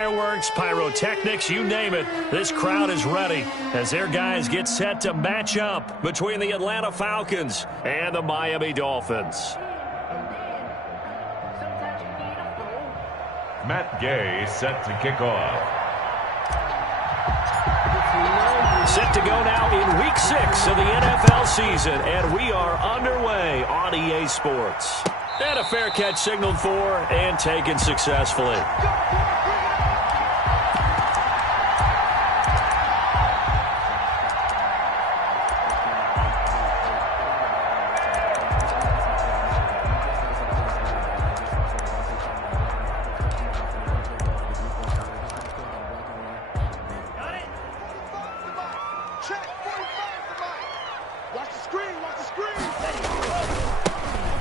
Fireworks, pyrotechnics, you name it. This crowd is ready as their guys get set to match up between the Atlanta Falcons and the Miami Dolphins. Matt Gay set to kick off. Set to go now in Week 6 of the NFL season, and we are underway on EA Sports. And a fair catch signaled for and taken successfully.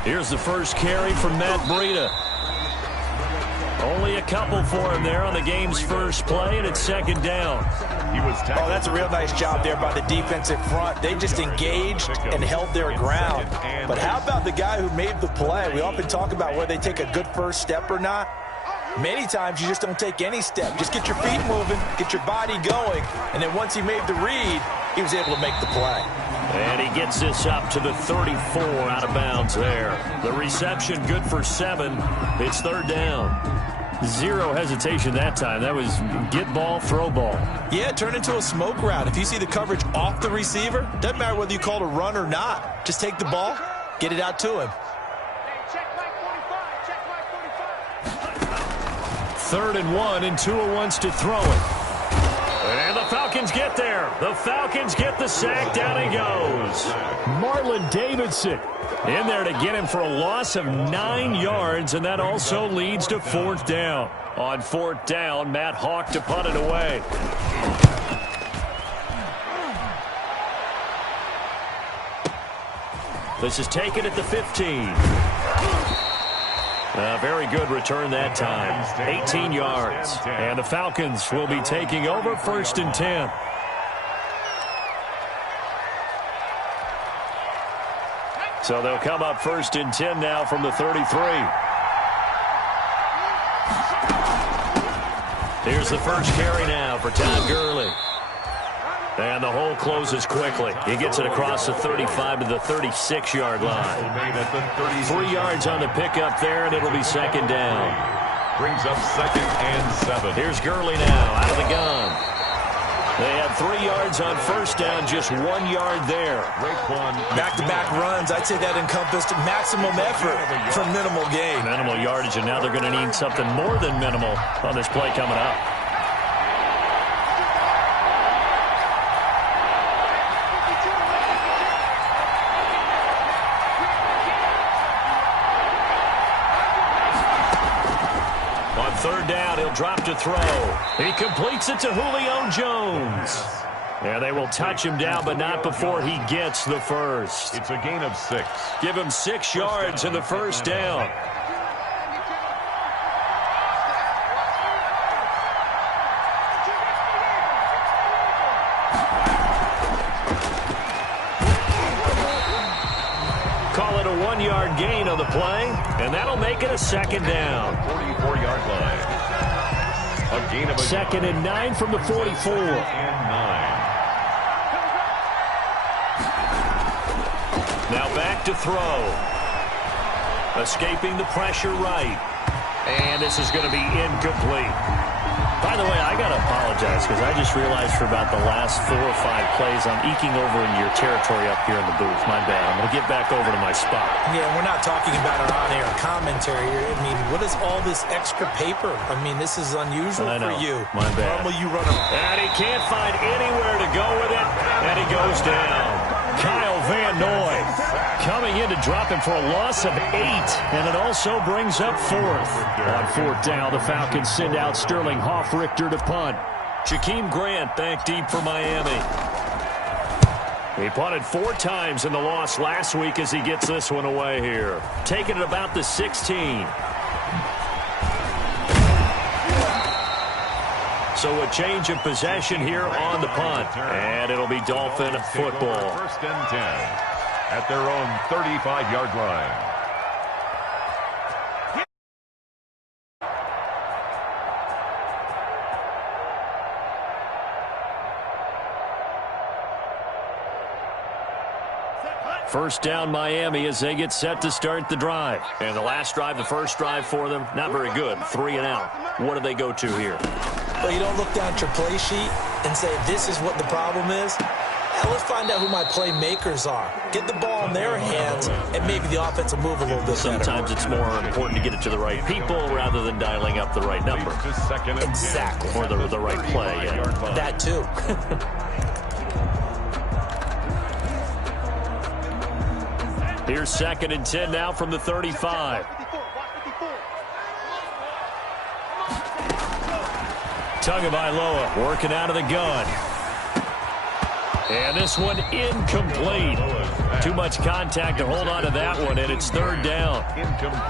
Here's the first carry from Matt Breida. Only a couple for him there on the game's first play, and it's second down. Oh, that's a real nice job there by the defensive front. They just engaged and held their ground. But how about the guy who made the play? We often talk about whether they take a good first step or not. Many times you just don't take any step. Just get your feet moving, get your body going, and then once he made the read, he was able to make the play. And he gets this up to the 34 out of bounds there. The reception good for 7. It's third down. Zero hesitation that time. That was get ball, throw ball. Yeah, turn into a smoke route. If you see the coverage off the receiver, doesn't matter whether you call it a run or not. Just take the ball, get it out to him. Third and 1, and Tua wants to throw it. And the Falcons get there. The Falcons get the sack. Down he goes. Marlon Davidson in there to get him for a loss of 9 yards, and that also leads to fourth down. On fourth down, Matt Hawk to punt it away. This is taken at the 15. Very good return that time. 18 yards. And the Falcons will be taking over first and 10. So they'll come up first and 10 now from the 33. Here's the first carry now for Todd Gurley. And the hole closes quickly. He gets it across the 35 to the 36-yard line. 3 yards on the pickup there, and it'll be second down. Brings up second and 7. Here's Gurley now out of the gun. They had 3 yards on first down, just 1 yard there. Back-to-back runs, I'd say that encompassed maximum effort for minimal gain. Minimal yardage, and now they're going to need something more than minimal on this play coming up. Third down, he'll drop to throw. He completes it to Julio Jones. And they will touch him down, but not before he gets the first. It's a gain of 6. Give him 6 yards in the first down. Call it a 1-yard gain on the play, and that'll make it a second down. 44-yard line. A gain of a second and 9 from the 44. Second and 9. Now back to throw. Escaping the pressure right. And this is going to be incomplete. By the way, I got to apologize because I just realized for about the last 4 or 5 plays I'm eking over in your territory up here in the booth. My bad. I'm going to get back over to my spot. Yeah, we're not talking about our on-air commentary here. I mean, what is all this extra paper? I mean, this is unusual for you. My bad. Normally you run around. And he can't find anywhere to go with it. And he goes down. Kyle Van Noy coming in to drop him for a loss of 8. And it also brings up fourth. On fourth down, the Falcons send out Sterling Hoffrichter to punt. Jakeem Grant back deep for Miami. He punted 4 times in the loss last week as he gets this one away here. Taking it about the 16. So a change of possession here on the punt. And it'll be Dolphin football. First and 10 at their own 35-yard line. First down Miami as they get set to start the drive. And the last drive, the first drive for them, not very good. 3 and out. What do they go to here? Well, you don't look down at your play sheet and say, this is what the problem is. Now let's find out who my playmakers are. Get the ball in their hands, and maybe the offense will move a little bit Sometimes better. it's more important to get it to the right people rather than dialing up the right number. Exactly. Or the right play, yeah. That too. Here's 2nd and 10 now from the 35. Tagovailoa working out of the gun. And this one incomplete. Too much contact to hold on to that one, and it's 3rd down.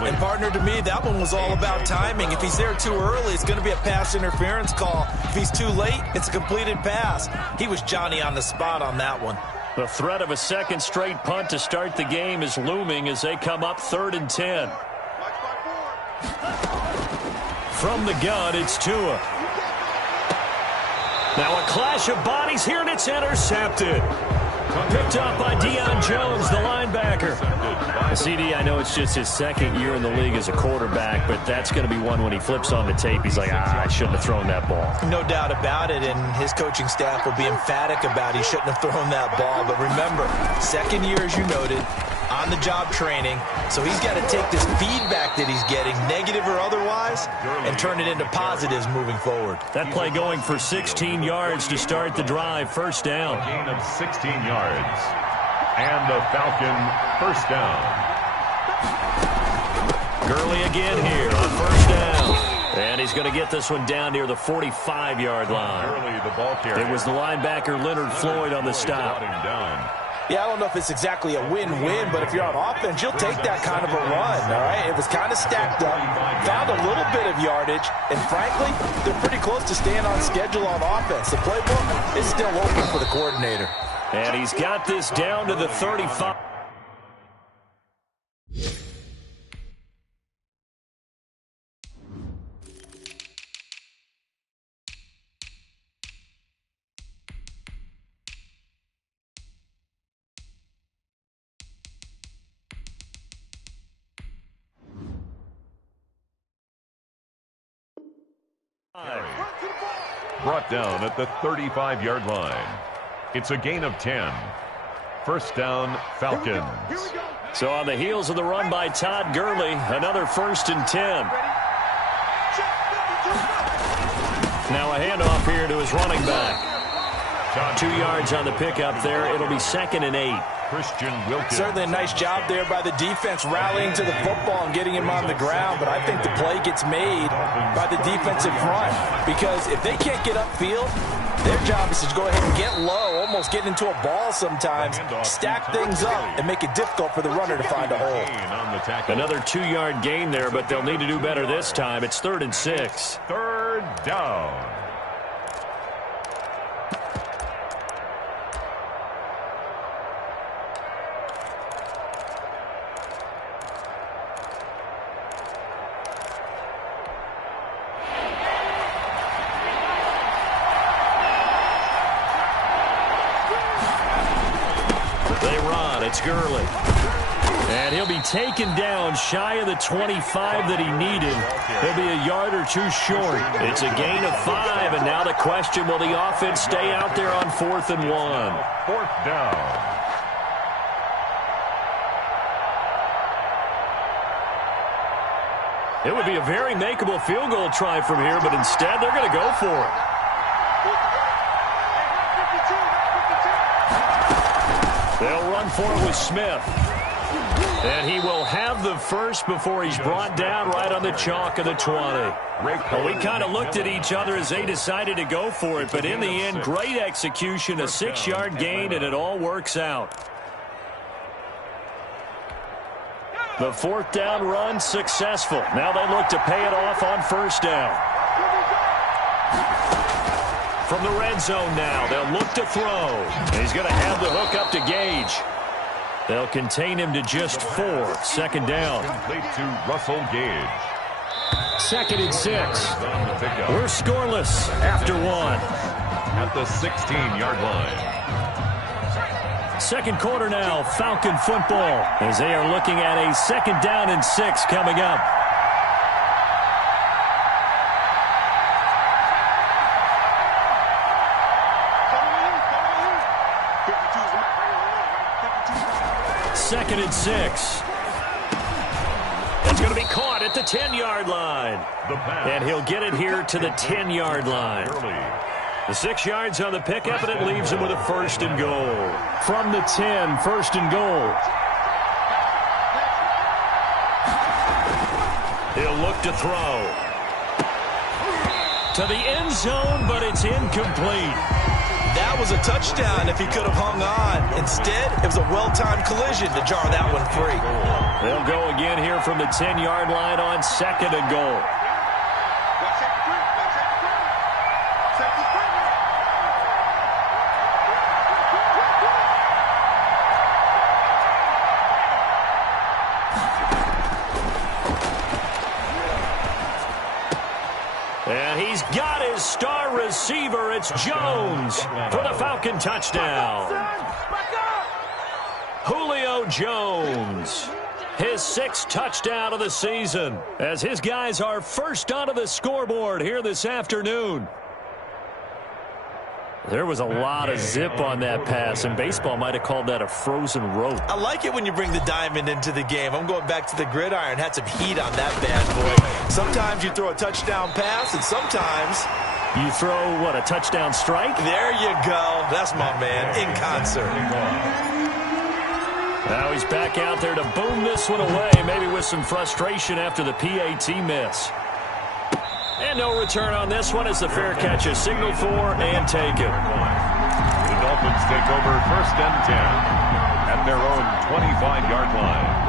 And partner, to me, that one was all about timing. If he's there too early, it's going to be a pass interference call. If he's too late, it's a completed pass. He was Johnny on the spot on that one. The threat of a second straight punt to start the game is looming as they come up 3rd and 10. From the gun, it's Tua. Now a clash of bodies here, and it's intercepted. Picked up by Deion Jones, the linebacker. CD, I know it's just his 2nd year in the league as a quarterback, but that's going to be one when he flips on the tape. He's like, I shouldn't have thrown that ball. No doubt about it, and his coaching staff will be emphatic about he shouldn't have thrown that ball. But remember, 2nd year, as you noted, on-the-job training. So he's got to take this feedback that he's getting, negative or otherwise, and turn it into positives moving forward. That play going for 16 yards to start the drive. First down. A gain of 16 yards. And the Falcon first down. Gurley again here on first down. And he's going to get this one down near the 45-yard line. Gurley, the ball carrier. It was the linebacker Leonard Floyd on the stop. Yeah, I don't know if it's exactly a win-win, but if you're on offense, you'll take that kind of a run, all right? It was kind of stacked up, found a little bit of yardage, and frankly, they're pretty close to staying on schedule on offense. The playbook is still open for the coordinator. And he's got this down to the 35. Brought down at the 35-yard line. It's a gain of 10. First down, Falcons. So on the heels of the run by Todd Gurley, another 1st and 10. Now a handoff here to his running back. 2 yards on the pickup there. It'll be 2nd and 8. Christian Wilkins. Certainly a nice job there by the defense rallying to the football and getting him on the ground, but I think the play gets made by the defensive front because if they can't get upfield, their job is to go ahead and get low, almost get into a ball sometimes, stack things up, and make it difficult for the runner to find a hole. Another 2-yard gain there, but they'll need to do better this time. It's 3rd and 6. 3rd down. It's Gurley. And he'll be taken down shy of the 25 that he needed. He'll be a yard or two short. It's a gain of 5, and now the question, will the offense stay out there on 4th and 1? 4th down. It would be a very makeable field goal try from here, but instead they're going to go for it. They'll run for it with Smith. And he will have the first before he's brought down right on the chalk of the 20. Well, we kind of looked at each other as they decided to go for it, but in the end, great execution, a 6-yard gain, and it all works out. The 4th down run successful. Now they look to pay it off on 1st down. From the red zone now, they'll look to throw. And he's going to have the hook up to Gage. They'll contain him to just 4. 2nd down. Complete to Russell Gage. 2nd and 6. We're scoreless after 1. At the 16-yard line. Second quarter now, Falcon football, as they are looking at a 2nd down and 6 coming up. Second and 6. It's going to be caught at the 10-yard line. And he'll get it here to the 10-yard line. The 6 yards on the pickup, and it leaves him with a 1st and goal. From the 10, 1st and goal. He'll look to throw. To the end zone, but it's incomplete. That was a touchdown if he could have hung on. Instead, it was a well-timed collision to jar that one free. They'll go again here from the 10-yard line on 2nd and goal. And he's got his star receiver. It's Jones for the Falcon touchdown. Julio Jones, his 6th touchdown of the season, as his guys are first onto the scoreboard here this afternoon. There was a lot of zip on that pass, and baseball might have called that a frozen rope. I like it when you bring the diamond into the game. I'm going back to the gridiron. Had some heat on that bad boy. Sometimes you throw a touchdown pass, and sometimes you throw, what, a touchdown strike? There you go. That's my man, in concert. Now he's back out there to boom this one away, maybe with some frustration after the PAT miss. And no return on this one as the fair catch is signaled for and taken. The Dolphins take over 1st and 10 at their own 25-yard line.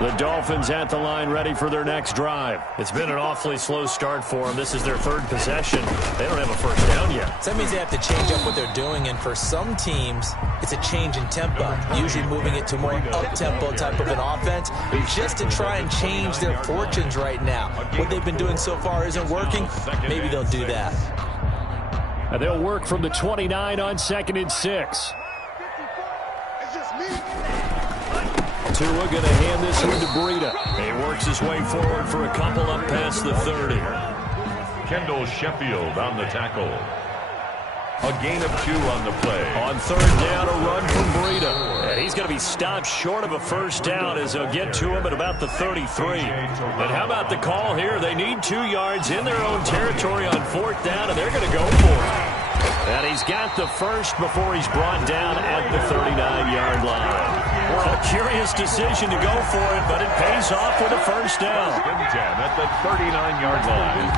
The Dolphins at the line ready for their next drive. It's been an awfully slow start for them. This is their 3rd possession. They don't have a 1st down yet. So that means they have to change up what they're doing, and for some teams, it's a change in tempo, usually moving it to more up-tempo type of an offense, just to try and change their fortunes right now. What they've been doing so far isn't working. Maybe they'll do that. And they'll work from the 29 on 2nd and 6. Tua going to hand this one to Breida. He works his way forward for a couple up past the 30. Kendall Sheffield on the tackle. A gain of 2 on the play. On 3rd down, a run from Breida. And he's going to be stopped short of a 1st down as they'll get to him at about the 33. And how about the call here? They need 2 yards in their own territory on 4th down, and they're going to go for it. And he's got the 1st before he's brought down at the 39-yard line. A curious decision to go for it, but it pays off with a 1st down. 10 at the 39-yard line.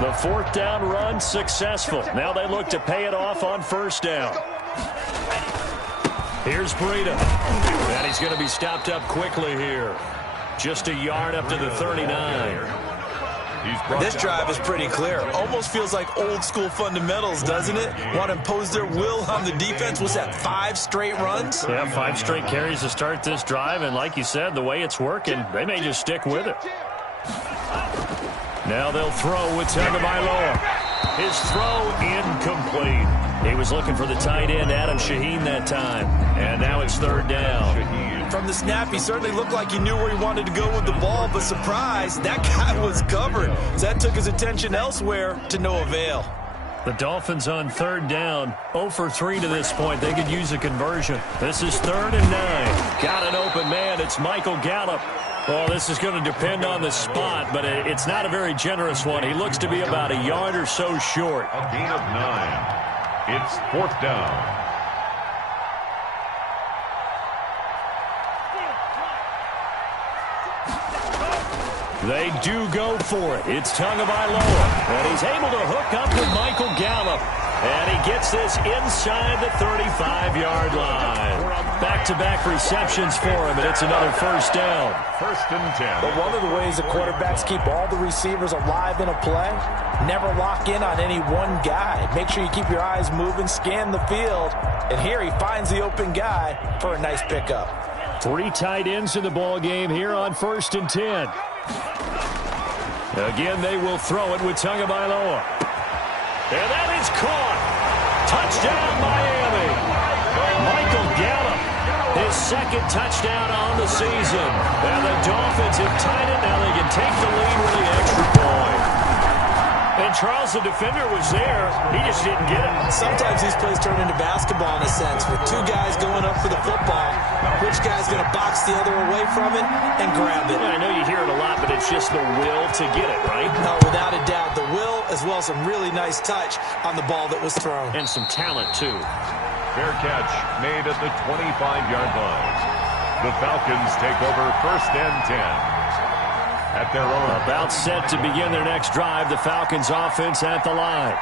The 4th down run successful. Now they look to pay it off on 1st down. Here's Breida. And he's going to be stopped up quickly here. Just a yard up to the 39. This drive is pretty clear. Almost feels like old school fundamentals, doesn't it? Want to impose their will on the defense. What's that, 5 straight runs? Yeah, 5 straight carries to start this drive. And like you said, the way it's working, they may just stick with it. Now they'll throw with Tagovailoa. His throw incomplete. He was looking for the tight end, Adam Shaheen, that time. And now it's 3rd down. From the snap, he certainly looked like he knew where he wanted to go with the ball, but surprise, that guy was covered. So that took his attention elsewhere to no avail. The Dolphins on 3rd down, 0 for 3 to this point. They could use a conversion. This is 3rd and 9. Got an open man. It's Michael Gallup. Well, this is going to depend on the spot, but it's not a very generous one. He looks to be about a yard or so short. A gain of 9. It's 4th down. They do go for it. It's Tagovailoa, and he's able to hook up with Michael Gallup. And he gets this inside the 35-yard line. Back-to-back receptions for him, and it's another 1st down. 1st and 10. But one of the ways the quarterbacks keep all the receivers alive in a play, never lock in on any one guy. Make sure you keep your eyes moving, scan the field. And here he finds the open guy for a nice pickup. Three tight ends in the ball game here on 1st and 10. Again, they will throw it with Tagovailoa. And that is caught. Touchdown, Miami. Michael Gallup, his second touchdown on the season. And the Dolphins have tied it. Now they can take the lead with the extra point. And Charles, the defender, was there. He just didn't get it. Sometimes these plays turn into basketball in a sense, with two guys going up for the football. Which guy's going to box the other away from it and grab it? Yeah, I know you hear it a lot, but it's just the will to get it, right? No, without a doubt. The will, as well as some really nice touch on the ball that was thrown. And some talent, too. Fair catch made at the 25-yard line. The Falcons take over 1st and 10. At their own. About set to begin their next drive. The Falcons offense at the line.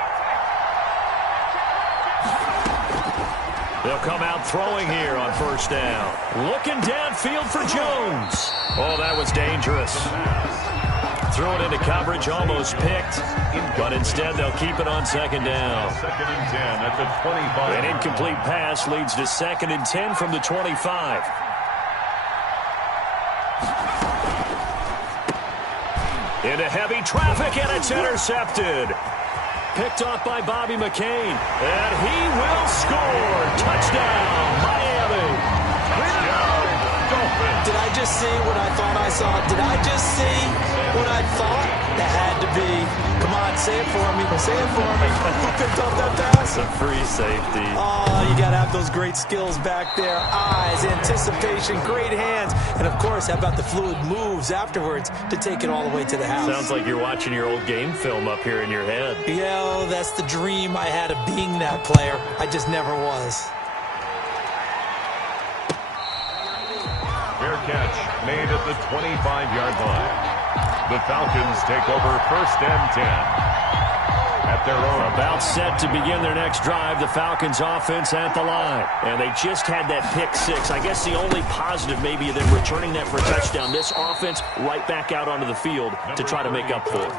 They'll come out throwing here on 1st down. Looking downfield for Jones. Oh, that was dangerous. Threw it into coverage, almost picked. But instead, they'll keep it on 2nd down. 2nd and 10 at the 25. An incomplete pass leads to 2nd and 10 from the 25. Into heavy traffic, and it's intercepted. Picked off by Bobby McCain. And he will score. Touchdown, Miami. Touchdown, Dolphins. Did I just see what I thought I saw? Did I just see what I thought? That had to be. Come on, say it for me. Say it for me. Who picked up that pass? A free safety. Oh, you got to have those great skills back there. Eyes, anticipation, great hands. And, of course, how about the fluid moves afterwards to take it all the way to the house? Sounds like you're watching your old game film up here in your head. Yeah, oh, that's the dream I had of being that player. I just never was. Fair catch made at the 25-yard line. The Falcons take over 1st and 10. At their own. About set to begin their next drive. The Falcons offense at the line. And they just had that pick six. I guess the only positive maybe them returning that for a touchdown. This offense right back out onto the field to try to make up for it.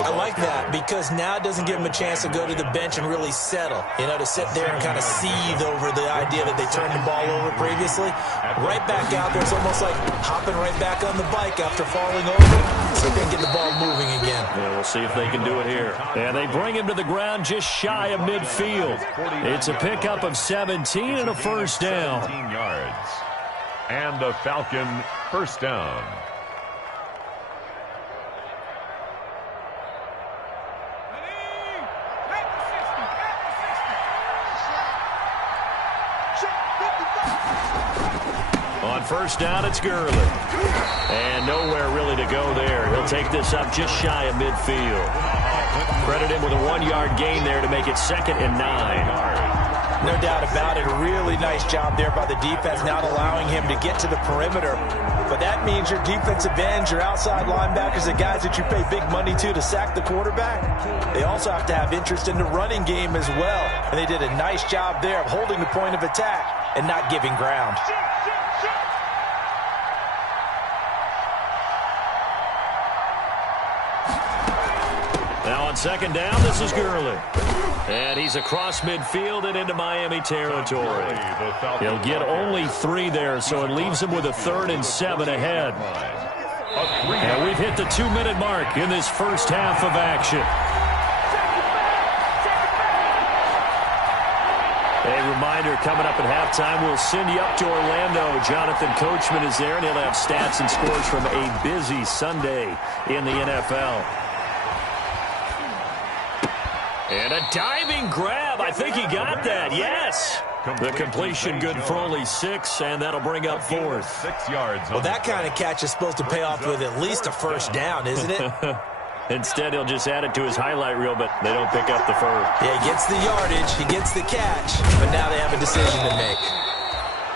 I like that because now it doesn't give them a chance to go to the bench and really settle. You know, to sit there and kind of seethe over the idea that they turned the ball over previously. Right back out there. It's almost like hopping right back on the bike after falling over. So they can get the ball moving again. Yeah, we'll see if they can do it here. And they bring him to the ground just shy of midfield. It's a pickup of 17 and a 1st down. 17 yards. And a Falcon 1st down. On 1st down, it's Gurley. And nowhere really to go there. He'll take this up just shy of midfield. Credit him with a 1-yard gain there to make it 2nd and 9. No doubt about it. A really nice job there by the defense, not allowing him to get to the perimeter. But that means your defensive ends, your outside linebackers, the guys that you pay big money to sack the quarterback, they also have to have interest in the running game as well. And they did a nice job there of holding the point of attack and not giving ground. Now on 2nd down, this is Gurley. And he's across midfield and into Miami territory. He'll get only 3 there, so it leaves him with a 3rd and 7 ahead. And we've hit the 2-minute mark in this first half of action. A reminder, coming up at halftime, we'll send you up to Orlando. Jonathan Coachman is there, and he'll have stats and scores from a busy Sunday in the NFL. And a diving grab. I think he got that. Yes. The completion good for only 6, and that'll bring up 4th. 6 yards. Well, that kind of catch is supposed to pay off with at least a 1st down, isn't it? Instead, he'll just add it to his highlight reel, but they don't pick up the 1st. Yeah, he gets the yardage, he gets the catch, but now they have a decision to make.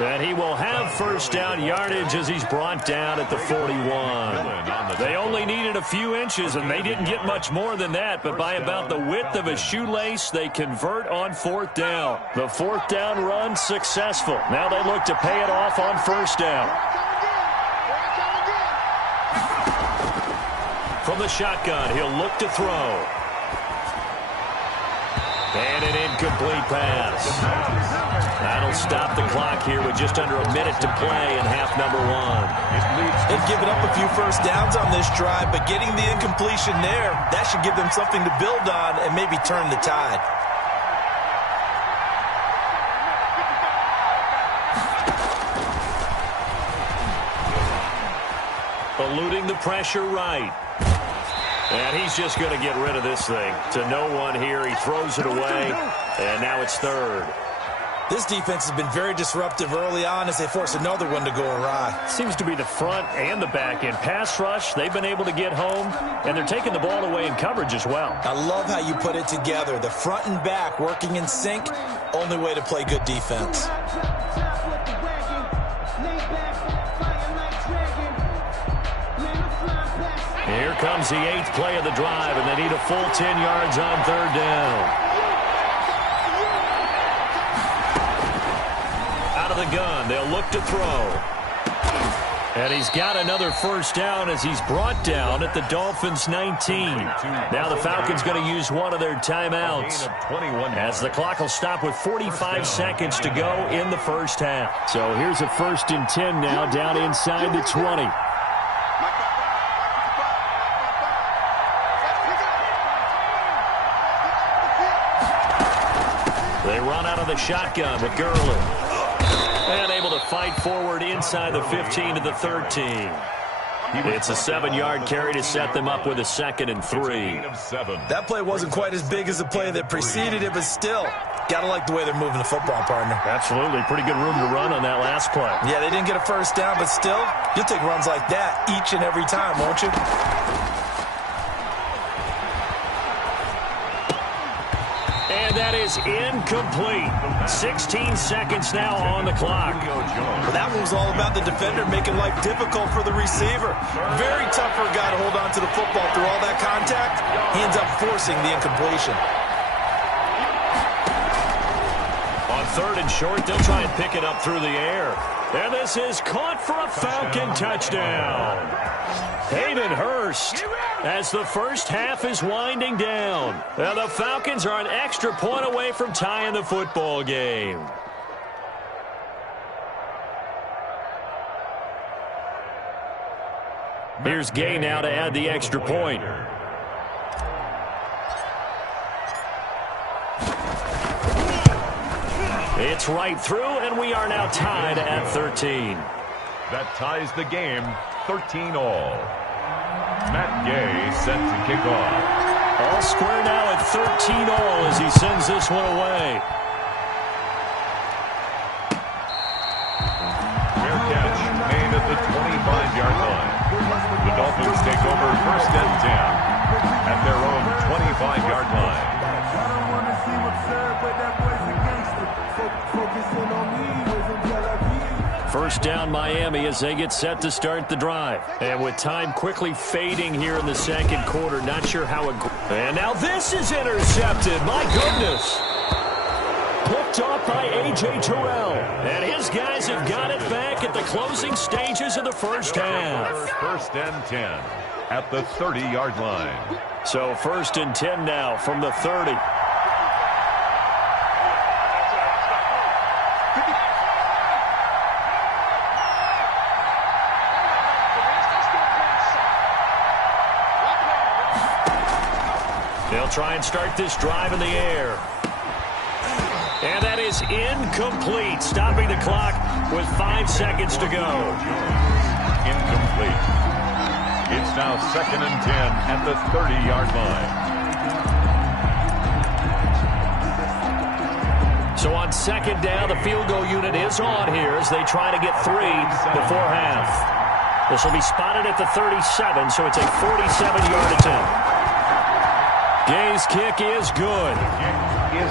And he will have 1st down yardage as he's brought down at the 41. They only needed a few inches, and they didn't get much more than that. But by about the width of a shoelace, they convert on 4th down. The 4th down run successful. Now they look to pay it off on 1st down. From the shotgun, he'll look to throw. And an incomplete pass. That'll stop the clock here with just under a minute to play in half number one. They've given up a few first downs on this drive, but getting the incompletion there, that should give them something to build on and maybe turn the tide. Eluding the pressure right. And he's just going to get rid of this thing. To no one here. He throws it away. And now it's third. This defense has been very disruptive early on as they force another one to go awry. Seems to be the front and the back end. Pass rush, they've been able to get home. And they're taking the ball away in coverage as well. I love how you put it together. The front and back working in sync. Only way to play good defense. Here comes the 8th play of the drive, and they need a full 10 yards on third down. Out of the gun, they'll look to throw. And he's got another first down as he's brought down at the Dolphins' 19. Now the Falcons going to use one of their timeouts as the clock will stop with 45 seconds to go in the first half. So here's a 1st and 10 now down inside the 20. They run out of the shotgun with Gurley. And able to fight forward inside the 15 to the 13. It's a 7-yard carry to set them up with a 2nd and 3. That play wasn't quite as big as the play that preceded it, but still, gotta like the way they're moving the football, partner. Absolutely. Pretty good room to run on that last play. Yeah, they didn't get a first down, but still, you'll take runs like that each and every time, won't you? And that is incomplete. 16 seconds now on the clock. Well, that one was all about the defender making life difficult for the receiver. Very tough for a guy to hold on to the football through all that contact. He ends up forcing the incompletion. On 3rd and short, they'll try and pick it up through the air. And this is caught for a Falcon touchdown. Hayden Hurst as the first half is winding down. Now the Falcons are an extra point away from tying the football game. Here's Gay now to add the extra point. It's right through, and we are now tied at 13. That ties the game 13-all. Matt Gay set to kick off. All square now at 13-all as he sends this one away. Fair catch made at the 25-yard line. The Dolphins take over 1st and 10 at their own 25-yard line. First down Miami as they get set to start the drive. And with time quickly fading here in the 2nd quarter, not sure how it... And now this is intercepted. My goodness. Picked off by A.J. Terrell. And his guys have got it back at the closing stages of the first half. 1st and 10 at the 30-yard line. So 1st and 10 now from the 30. They'll try and start this drive in the air. And that is incomplete, stopping the clock with 5 seconds to go. Incomplete. It's now 2nd and 10 at the 30-yard line. So on 2nd down, the field goal unit is on here as they try to get 3 before half. This will be spotted at the 37, so it's a 47-yard attempt. Gay's kick is good.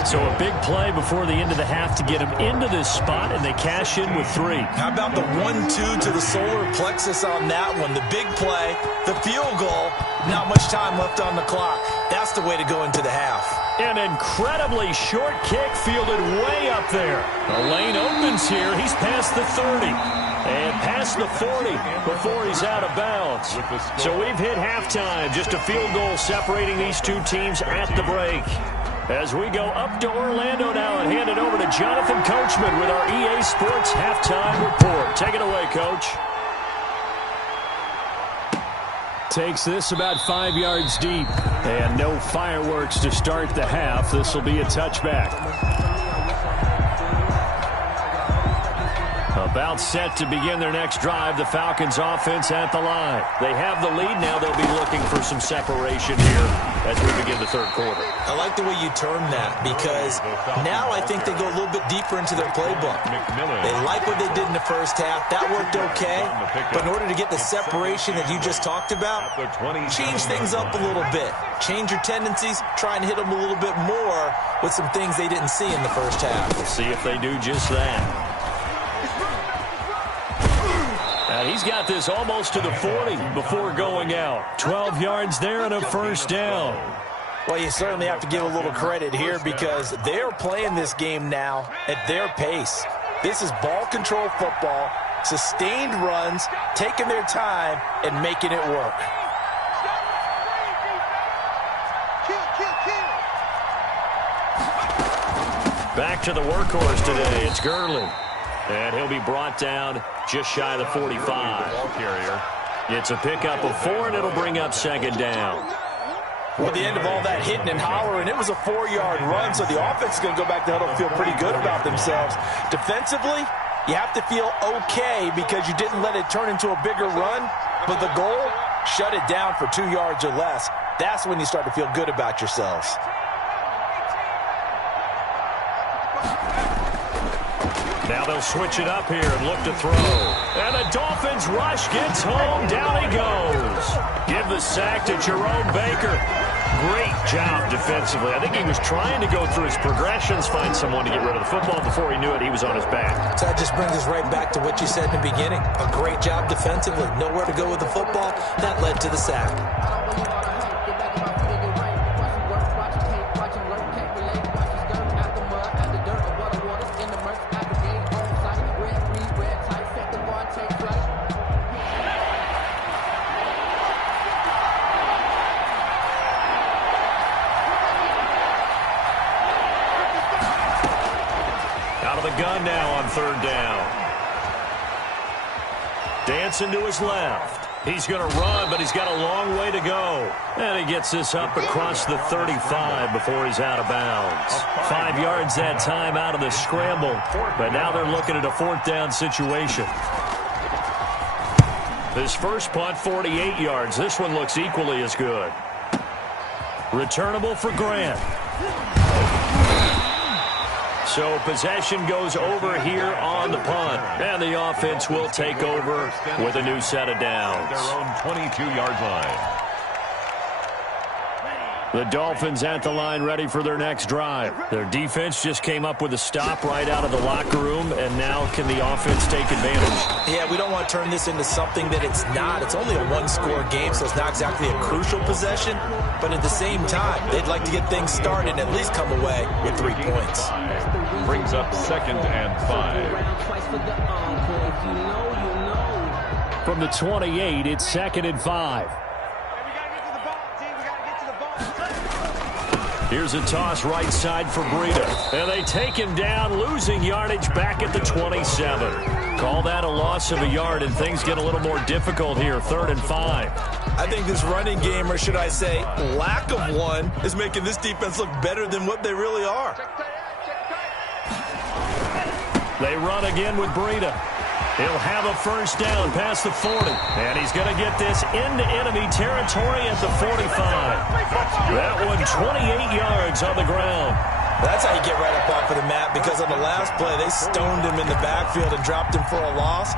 So a big play before the end of the half to get him into this spot, and they cash in with 3. How about the 1-2 to the solar plexus on that one? The big play, the field goal, not much time left on the clock. That's the way to go into the half. An incredibly short kick fielded way up there. The lane opens here. He's past the 30. And past the 40 before he's out of bounds. So we've hit halftime. Just a field goal separating these two teams at the break. As we go up to Orlando now and hand it over to Jonathan Coachman with our EA Sports Halftime Report. Take it away, Coach. Takes this about 5 yards deep. And no fireworks to start the half. This will be a touchback. About set to begin their next drive. The Falcons offense at the line. They have the lead. Now they'll be looking for some separation here as we begin the third quarter. I like the way you term that, because now I think they go a little bit deeper into their playbook. They like what they did in the first half. That worked okay. But in order to get the separation that you just talked about, change things up a little bit. Change your tendencies. Try and hit them a little bit more with some things they didn't see in the first half. We'll see if they do just that. And he's got this almost to the 40 before going out. 12 yards there and a first down. Well, you certainly have to give a little credit here because they're playing this game now at their pace. This is ball control football, sustained runs, taking their time and making it work. Back to the workhorse today. It's Gurley. And he'll be brought down just shy of the 45. Ball carrier. It's a pickup of 4, and it'll bring up second down. Well, at the end of all that hitting and hollering, it was a 4-yard run, so the offense is going to go back to huddle and feel pretty good about themselves. Defensively, you have to feel okay because you didn't let it turn into a bigger run, but the goal, shut it down for 2 yards or less. That's when you start to feel good about yourselves. Now they'll switch it up here and look to throw. And the Dolphins rush gets home. Down he goes. Give the sack to Jerome Baker. Great job defensively. I think he was trying to go through his progressions, find someone to get rid of the football. Before he knew it, he was on his back. So that just brings us right back to what you said in the beginning. A great job defensively. Nowhere to go with the football. That led to the sack. Gun now on third down. Dancing to his left. He's going to run, but he's got a long way to go. And he gets this up across the 35 before he's out of bounds. 5 yards that time out of the scramble. But now they're looking at a fourth down situation. His first punt, 48 yards. This one looks equally as good. Returnable for Grant. So possession goes over here on the punt. And the offense will take over with a new set of downs. Their own 22-yard line. The Dolphins at the line ready for their next drive. Their defense just came up with a stop right out of the locker room, and now can the offense take advantage? Yeah, we don't want to turn this into something that it's not. It's only a one-score game, so it's not exactly a crucial possession. But at the same time, they'd like to get things started and at least come away with 3 points. Brings up 2nd and 5. From the 28, it's 2nd and 5. Here's a toss right side for Breida. And they take him down, losing yardage back at the 27. Call that a loss of a yard, and things get a little more difficult here. 3rd and 5. I think this running game, or should I say lack of one, is making this defense look better than what they really are. They run again with Breida. He'll have a first down past the 40. And he's going to get this into enemy territory at the 45. That one 28 yards on the ground. That's how you get right up off of the mat, because on the last play, they stoned him in the backfield and dropped him for a loss.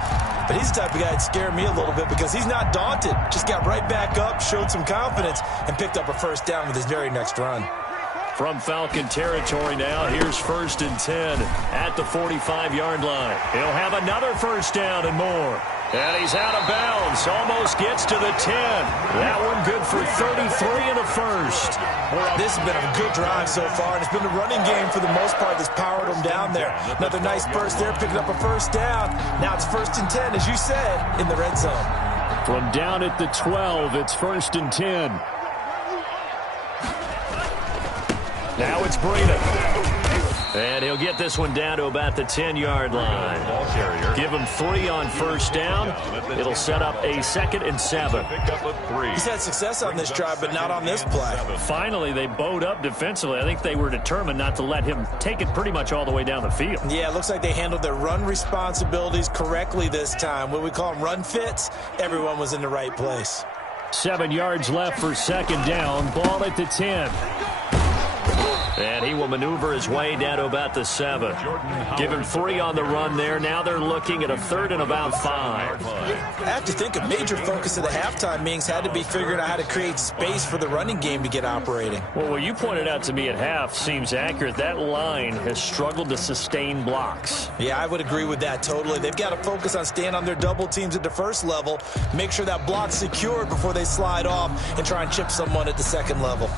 But he's the type of guy that scared me a little bit because he's not daunted. Just got right back up, showed some confidence, and picked up a first down with his very next run. From Falcon territory now, here's 1st and 10 at the 45-yard line. He'll have another first down and more. And he's out of bounds, almost gets to the 10. That one good for 33 in the first. This has been a good drive so far, and it's been the running game for the most part that's powered them down there. Another nice burst there, picking up a first down. Now it's 1st and 10, as you said, in the red zone. From down at the 12, it's 1st and 10. Now it's Breida. And he'll get this one down to about the 10-yard line. Give him 3 on first down. It'll set up a 2nd and 7. He's had success on this drive, but not on this play. Finally, they bowed up defensively. I think they were determined not to let him take it pretty much all the way down the field. Yeah, it looks like they handled their run responsibilities correctly this time. What we call them run fits, everyone was in the right place. 7 yards left for 2nd down. Ball at the 10. And he will maneuver his way down to about the 7. Give him 3 on the run there. Now they're looking at a 3rd and about 5. I have to think a major focus of the halftime meetings had to be figuring out how to create space for the running game to get operating. Well, what you pointed out to me at half seems accurate. That line has struggled to sustain blocks. Yeah, I would agree with that totally. They've got to focus on staying on their double teams at the first level, make sure that block's secured before they slide off and try and chip someone at the second level.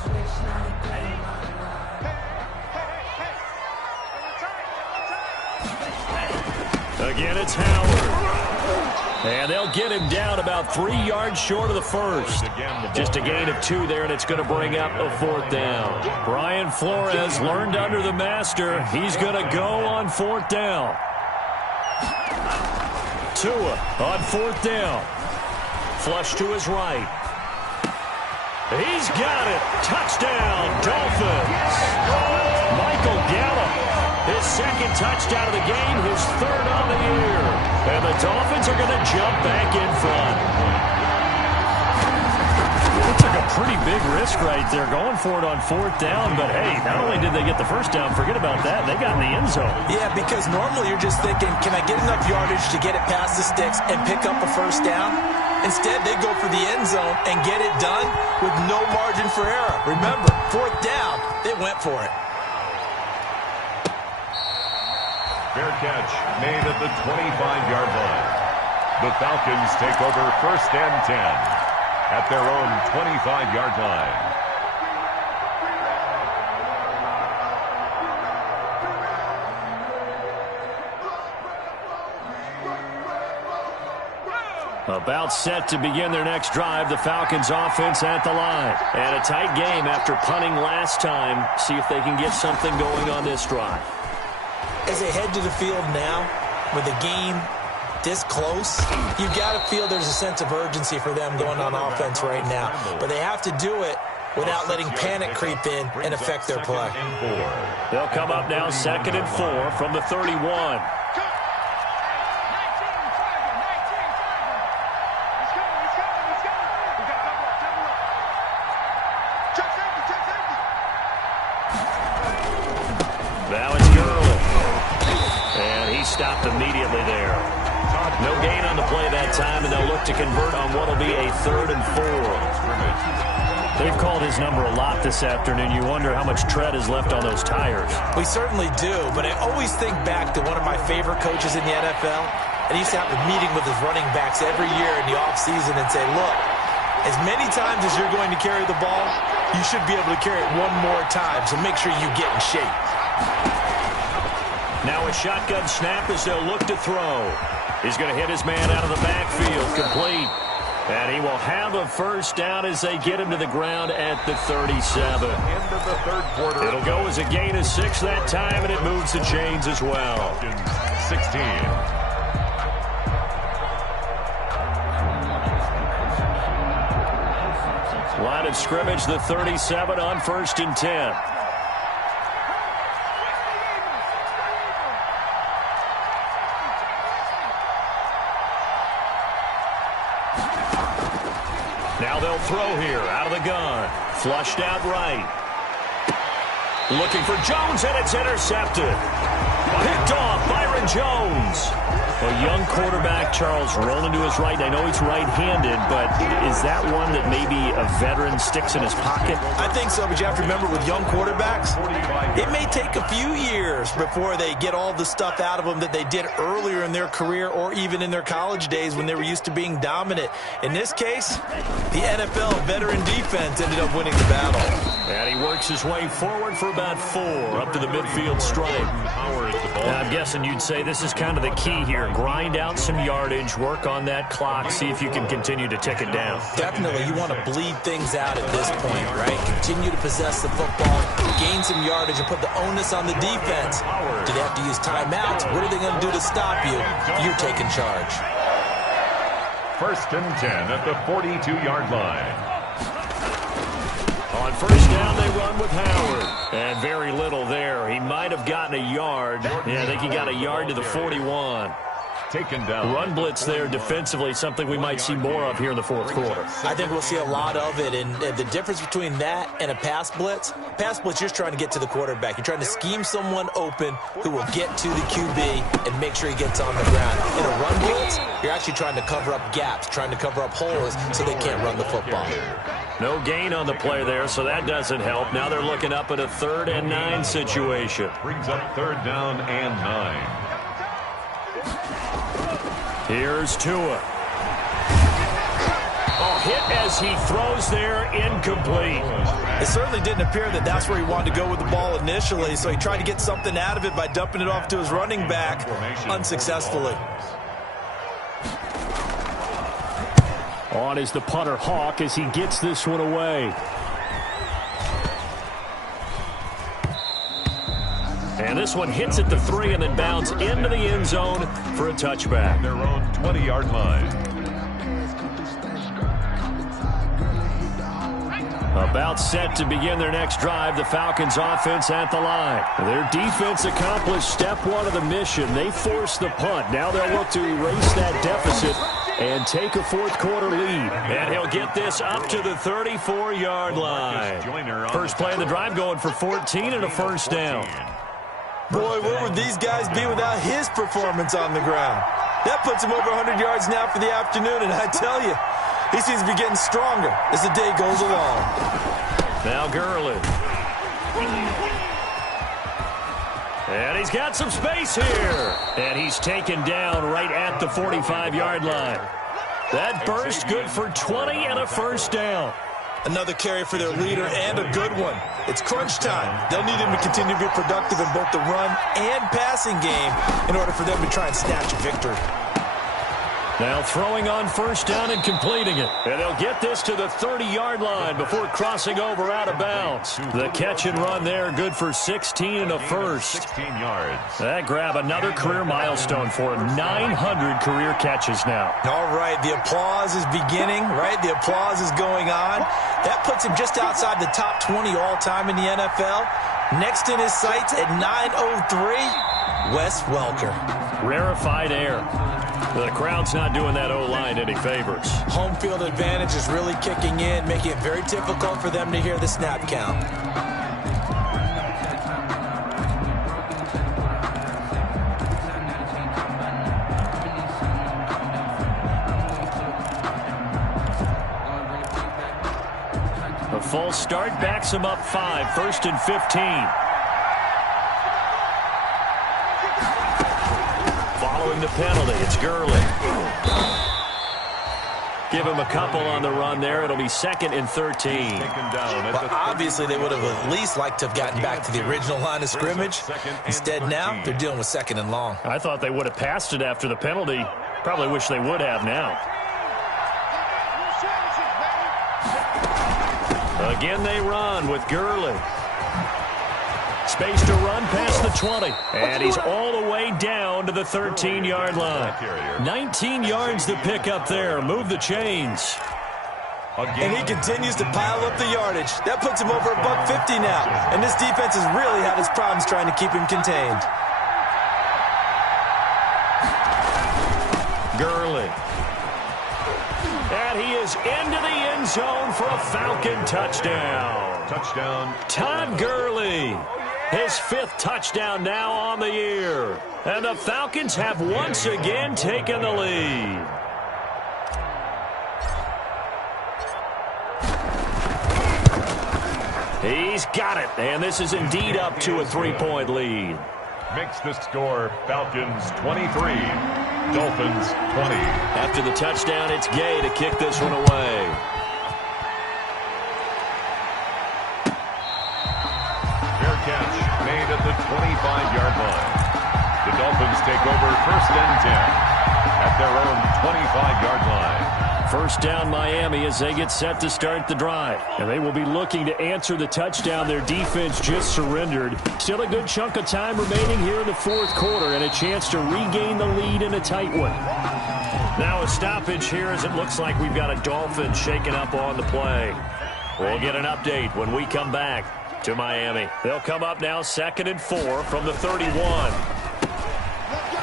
Again, it's Howard. And they'll get him down about 3 yards short of the first. Just a gain of 2 there, and it's going to bring up a 4th down. Brian Flores learned under the master. He's going to go on 4th down. Tua on 4th down. Flush to his right. He's got it. Touchdown, Dolphins. Michael Gallup. His 2nd touchdown of the game, his 3rd on the year. And the Dolphins are going to jump back in front. They took a pretty big risk right there, going for it on 4th down. But, hey, not only did they get the first down, forget about that, they got in the end zone. Yeah, because normally you're just thinking, can I get enough yardage to get it past the sticks and pick up a first down? Instead, they go for the end zone and get it done with no margin for error. Remember, 4th down, they went for it. Fair catch made at the 25-yard line. The Falcons take over 1st and 10 at their own 25-yard line. About set to begin their next drive, the Falcons offense at the line. And a tight game after punting last time. See if they can get something going on this drive. As they head to the field now, with the game this close, you've got to feel there's a sense of urgency for them going on offense right now. But they have to do it without letting panic creep in and affect their play. They'll come up now 2nd and 4 from the 31. Now it's Gurley. And he stopped immediately there. No gain on the play that time, and they'll look to convert on what will be a 3rd and 4. They've called his number a lot this afternoon. You wonder how much tread is left on those tires. We certainly do, but I always think back to one of my favorite coaches in the NFL, and he used to have a meeting with his running backs every year in the offseason and say, look, as many times as you're going to carry the ball, you should be able to carry it one more time, so make sure you get in shape. Now a shotgun snap as they'll look to throw. He's going to hit his man out of the backfield, complete. And he will have a first down as they get him to the ground at the 37. End of the 3rd quarter. It'll go as a gain of 6 that time, and it moves the chains as well. 16. Line of scrimmage, the 37 on 1st and 10. Now they'll throw here out of the gun. Flushed out right. Looking for Jones, and it's intercepted. Picked off, Byron Jones. A young quarterback, Charles, rolling to his right. I know he's right-handed, but is that one that maybe a veteran sticks in his pocket? I think so, but you have to remember with young quarterbacks, it may take a few years before they get all the stuff out of them that they did earlier in their career or even in their college days when they were used to being dominant. In this case, the NFL veteran defense ended up winning the battle. And he works his way forward for about 4 up to the midfield stripe. Howard, the ball. And I'm guessing you'd say this is kind of the key here. Grind out some yardage, work on that clock, see if you can continue to tick it down. Definitely, you want to bleed things out at this point, right? Continue to possess the football, gain some yardage, and put the onus on the defense. Do they have to use timeouts? What are they going to do to stop you? You're taking charge. 1st and 10 at the 42-yard line. On 1st down, they run with Howard. And very little there. He might have gotten a yard. Yeah, I think he got a yard to the 41. Taken down. Run blitz there defensively, something we might see more of here in the 4th quarter. I think we'll see a lot of it, and the difference between that and a pass blitz, you're just trying to get to the quarterback. You're trying to scheme someone open who will get to the QB and make sure he gets on the ground. In a run blitz, you're actually trying to cover up gaps, trying to cover up holes so they can't run the football. No gain on the play there, so that doesn't help. Now they're looking up at a 3rd and 9 situation. Brings up 3rd down and 9. Here's Tua. Oh, hit as he throws there, incomplete. It certainly didn't appear that that's where he wanted to go with the ball initially, so he tried to get something out of it by dumping it off to his running back unsuccessfully. On is the punter Hawk as he gets this one away. And this one hits at the 3 and then bounds into the end zone for a touchback. Their own 20-yard line. About set to begin their next drive, the Falcons offense at the line. Their defense accomplished step 1 of the mission. They forced the punt. Now they'll look to erase that deficit and take a 4th quarter lead. And he'll get this up to the 34-yard line. First play of the drive going for 14 and a 1st down. Boy, where would these guys be without his performance on the ground? That puts him over 100 yards now for the afternoon, and I tell you, he seems to be getting stronger as the day goes along. Now Gurley. And he's got some space here. And he's taken down right at the 45-yard line. That burst good for 20 and a 1st down. Another carry for their leader and a good one. It's crunch time. They'll need him to continue to be productive in both the run and passing game in order for them to try and snatch a victory. Now throwing on 1st down and completing it. And they'll get this to the 30-yard line before crossing over out of bounds. The catch and run there, good for 16 and a 1st. 16 yards. That grab another career milestone for him. 900 career catches now. All right, the applause is beginning, right? The applause is going on. That puts him just outside the top 20 all-time in the NFL. Next in his sights at 903, Wes Welker. Rarefied air. The crowd's not doing that O-line any favors. Home field advantage is really kicking in, making it very difficult for them to hear the snap count. A false start backs him up 5, 1st and 15. Following the penalty, it's Gurley. Give him a couple on the run there. It'll be 2nd and 13. But obviously, they would have at least liked to have gotten back to the original line of scrimmage. Instead, now they're dealing with 2nd and long. I thought they would have passed it after the penalty. Probably wish they would have now. Again, they run with Gurley. Space to run past the 20. And he's all the way down to the 13-yard line. 19 yards to pick up there. Move the chains. And he continues to pile up the yardage. That puts him over $150 now. And this defense has really had its problems trying to keep him contained. Gurley. And he is into the end zone for a Falcon touchdown. Touchdown. Todd Gurley. His 5th touchdown now on the year. And the Falcons have once again taken the lead. He's got it. And this is indeed up to a 3-point lead. Makes the score Falcons 23, Dolphins 20. After the touchdown, it's Gay to kick this one away. Fair catch made at the 25-yard line. take over 1st and 10 at their own 25-yard line. First down Miami as they get set to start the drive. And they will be looking to answer the touchdown their defense just surrendered. Still a good chunk of time remaining here in the fourth quarter and a chance to regain the lead in a tight one. Now a stoppage here as it looks like we've got a Dolphin shaking up on the play. We'll get an update when we come back to Miami. They'll come up now 2nd and 4 from the 31.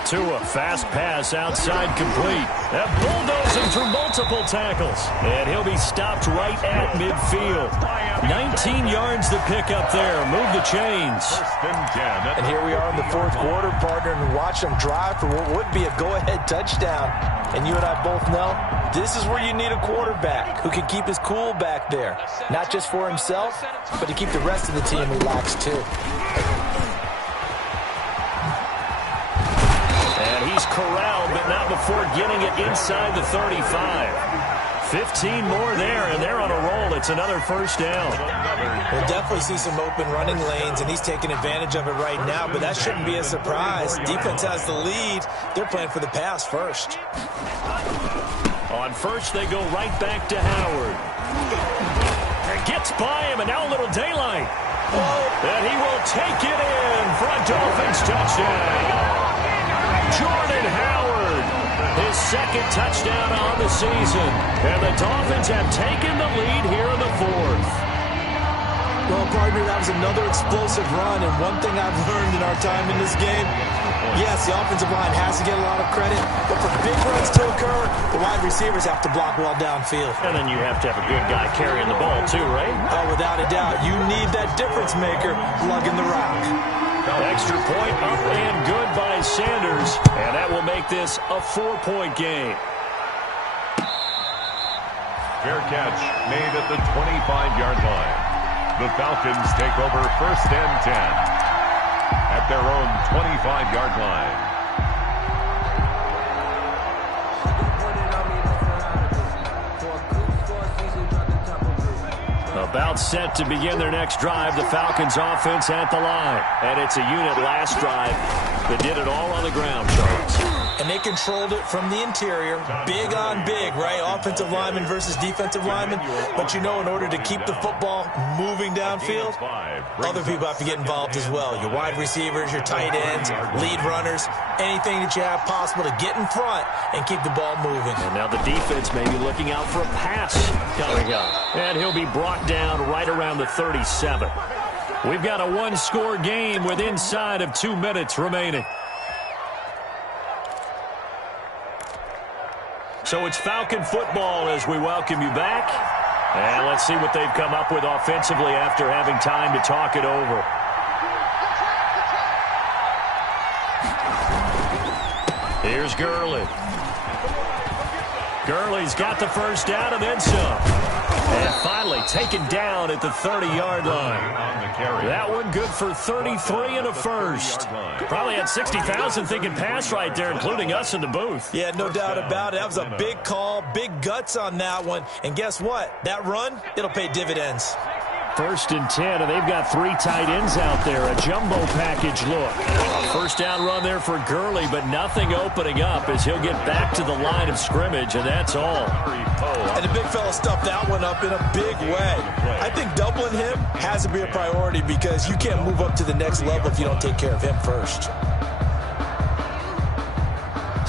Tua, fast pass outside complete. That bulldozing through multiple tackles. And he'll be stopped right at midfield. 19 yards to pick up there. Move the chains. And here we are in the fourth quarter, partner, and watch them drive for what would be a go-ahead touchdown. And you and I both know this is where you need a quarterback who can keep his cool back there. Not just for himself, but to keep the rest of the team relaxed too. He's corralled, but not before getting it inside the 35. 15 more there, and they're on a roll. It's another first down. We'll definitely see some open running lanes, and he's taking advantage of it right now, but that shouldn't be a surprise. Defense has the lead. They're playing for the pass first. On first, they go right back to Howard. It gets by him, and now a little daylight. And he will take it in for a Dolphins touchdown. Jordan Howard, his second touchdown on the season. And the Dolphins have taken the lead here in the fourth. Well, partner, that was another explosive run. And one thing I've learned in our time in this game, yes, the offensive line has to get a lot of credit. But for big runs to occur, the wide receivers have to block well downfield. And then you have to have a good guy carrying the ball too, right? Oh, without a doubt. You need that difference maker lugging the rock. Extra point up and good by Sanders. And that will make this a 4-point game. Fair catch made at the 25-yard line. The Falcons take over 1st and 10 at their own 25-yard line. About set to begin their next drive, the Falcons offense at the line. And it's a unit last drive that did it all on the ground, Charles. And they controlled it from the interior. Big on big, right? Offensive lineman versus defensive lineman. But you know, in order to keep the football moving downfield, other people have to get involved as well. Your wide receivers, your tight ends, lead runners, anything that you have possible to get in front and keep the ball moving. And now the defense may be looking out for a pass coming up. And he'll be brought down right around the 37. We've got a one-score game with inside of 2 minutes remaining. So it's Falcon football as we welcome you back. And let's see what they've come up with offensively after having time to talk it over. Here's Gurley. Gurley's got the first down and then some. And finally taken down at the 30-yard line. That one good for 33 and a first. Probably had 60,000 thinking pass right there, including us in the booth. Yeah, no doubt about it. That was a big call, big guts on that one. And guess what? That run, it'll pay dividends. 1st and 10, and they've got 3 tight ends out there. A jumbo package look. A first down run there for Gurley, but nothing opening up as he'll get back to the line of scrimmage, and that's all. And the big fella stuffed that one up in a big way. I think doubling him has to be a priority because you can't move up to the next level if you don't take care of him first.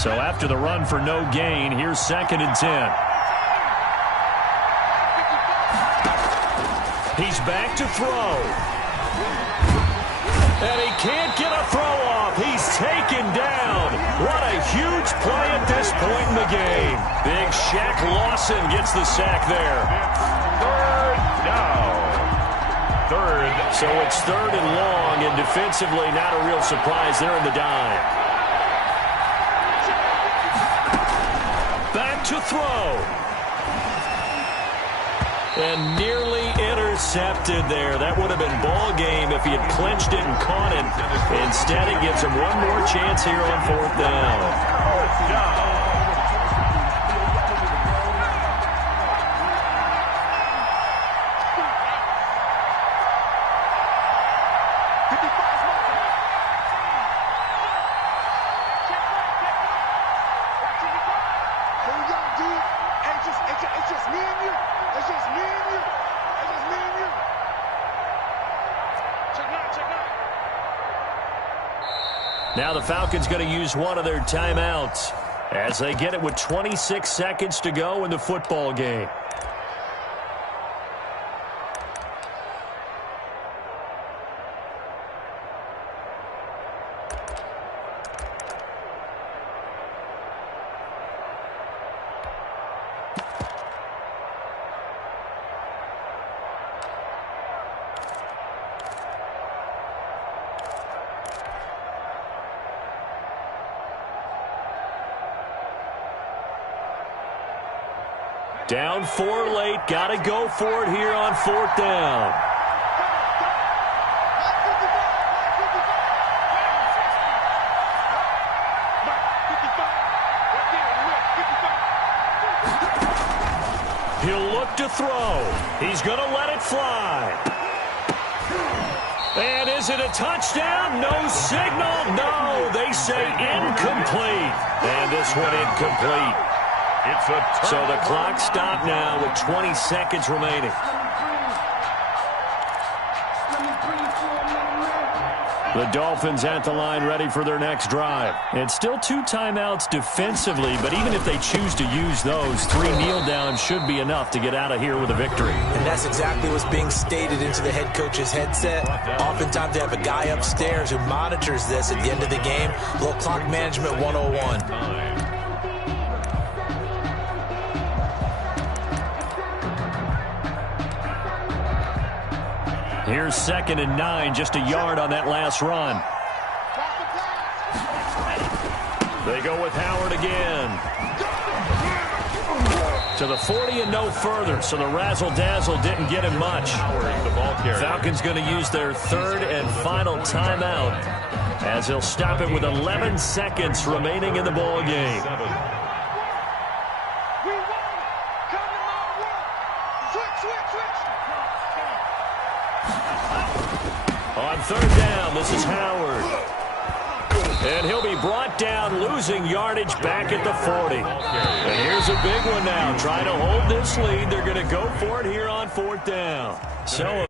So after the run for no gain, here's 2nd and 10. He's back to throw. And he can't get a throw off. He's taken down. What a huge play at this point in the game. Big Shaq Lawson gets the sack there. 3rd down. 3rd. So it's 3rd and long, and defensively not a real surprise. They're in the dime. Back to throw. And nearly intercepted there. That would have been ball game if he had clinched it and caught it. Instead, it gives him one more chance here on 4th down. 4th down. Now the Falcons going to use one of their timeouts as they get it with 26 seconds to go in the football game. Down 4 late. Got to go for it here on 4th down. He'll look to throw. He's going to let it fly. And is it a touchdown? No signal. No, they say incomplete. And this one incomplete. So the clock stopped now with 20 seconds remaining. The Dolphins at the line ready for their next drive. And still 2 timeouts defensively, but even if they choose to use those, 3 kneel downs should be enough to get out of here with a victory. And that's exactly what's being stated into the head coach's headset. Oftentimes they have a guy upstairs who monitors this at the end of the game. A little clock management 101. Here's 2nd and 9, just a yard on that last run. They go with Howard again. To the 40 and no further, so the razzle-dazzle didn't get him much. Falcons going to use their 3rd and final timeout as they'll stop it with 11 seconds remaining in the ball game. On 3rd down, this is Howard. And he'll be brought down, losing yardage back at the 40. And here's a big one now. Trying to hold this lead. They're going to go for it here on 4th down. So